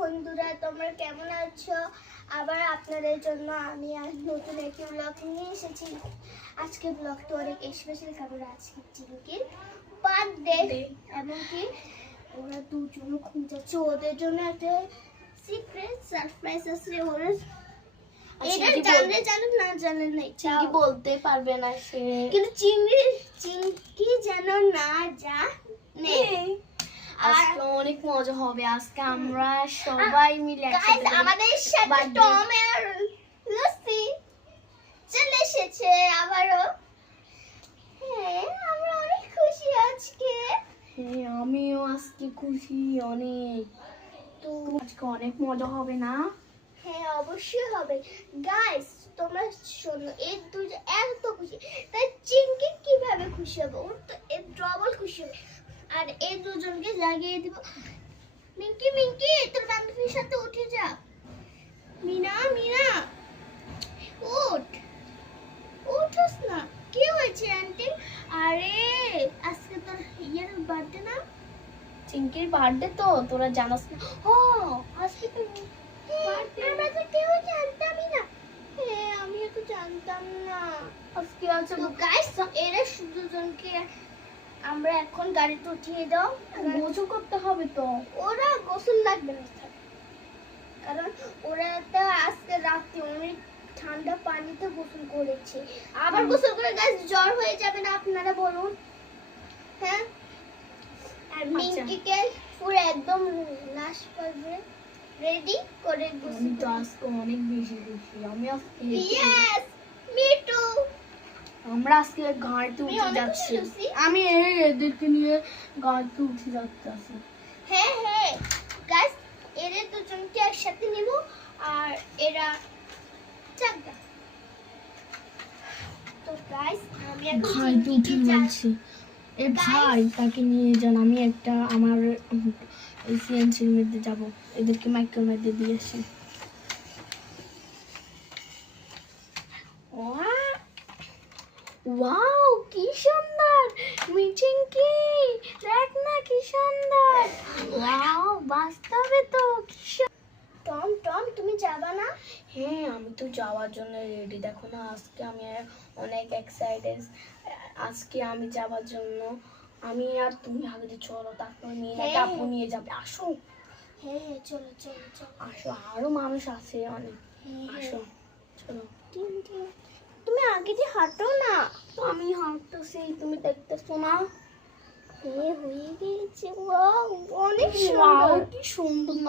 বন্ধুরা, তোমরা কেমন আছো? আবার আপনাদের জন্য আমি আজ নতুন একটি ব্লগ নিয়ে এসেছি। আজকে ব্লগটা অনেক স্পেশাল, কারণ আজকে চিঙ্কির বার্থডে। এমনকি ওরা দুজনে খুব যাচ্ছে, ওদের জন্য একটা সিক্রেট সারপ্রাইজ আছে। ওরা এটা জানলে জানুক, না জানলে নাই, চিঙ্কি বলতে পারবে না সে, কিন্তু চিঙ্কি যেন না জানে। আজকে অনেক মজা হবে। আজকে আমরা সবাই মিলে গাইস, আমাদের সাথে টম আর লুসি চলে এসেছে আবারও। হ্যাঁ, আমরা অনেক খুশি আজকে। হ্যাঁ, আমিও আজকে খুশি অনেক। তো আজকে অনেক মজা হবে না? হ্যাঁ, অবশ্যই হবে। গাইস, তোমরা শোনো, এই দুজন এত খুশি, তাই চিঙ্কি কিভাবে খুশি হবে? ওর তো এর ডবল খুশি হবে। আর এই দুজনকে জাগিয়ে দিব। মিঙ্কি মিঙ্কি, তোর বান্ধবীর সাথে উঠে যা। মিনা মিনা, উঠ, উঠোস না। কি হয়েছে আন্টি? আরে আজকে তোর ইয়ের বার্থডে না? চিঙ্কির বার্থডে তো তোরা জানাস না? ও আজকে তো বার্থডে। আমরা তো কেউ জানতামই না। হ্যাঁ, আমিও তো জানতাম না। আজকে আছে। তো গাইস, এরা দুজনকে আমরা এখন গাড়িতে উঠিয়ে দাও। গোসল করতে হবে তো। ওরা গোসল লাগবে না, কারণ ওরা তো আজকে রাতে অনেক ঠান্ডা পানিতে গোসল করেছে। আবার গোসল করে গাইস জ্বর হয়ে যাবে না, আপনারা বলুন। হ্যাঁ, আর মিঙ্কিকে পুরো একদম লাশ পাবে রেডি করে গোসল। আমি তো আজকে অনেক বেশি খুশি। আমি আজকে ইয়েস, মি টু। আমরা আজকে গাড়িতে উঠে যাচ্ছি। আমি এদেরকে নিয়ে গাড়িতে উঠে যাচ্ছি। হ্যাঁ হ্যাঁ গাইস, এদের দুজনকে একসাথে নিব। আর এরা চাকদা। তো গাইস, আমি এখন গাড়িতে উঠে যাচ্ছি। এ ভাই, তাকে নিয়ে যান। আমি একটা আমার সিএনসির মধ্যে যাবো। এদেরকে মাইকের মধ্যে দিয়ে আসি। ওয়াও, কি সুন্দর মিটিং! কি দেখ না, কি সুন্দর! ওয়াও, বাস্তবে তো কি টম টম, তুমি যাবা না? হ্যাঁ, আমি তো যাওয়ার জন্য রেডি। দেখো না, আজকে আমি অনেক এক্সাইটেড। আজকে আমি যাওয়ার জন্য। আমি আর তুমি আগে চলো, তারপর মেয়েটাকে আপু নিয়ে যাবে। আসো। হ্যাঁ হ্যাঁ, চলো চলো চলো। আসো, আরো মানুষ আছে অনেক। আসো, চলো। তুমি আগে যে হাঁটো না। তো আমি হাঁটতেছি, তুমি দেখতেছো না? হ্যাঁ, হয়ে গেছে। ওয়াও, অনেক ওয়াও, সুন্দর। কি সুন্দর!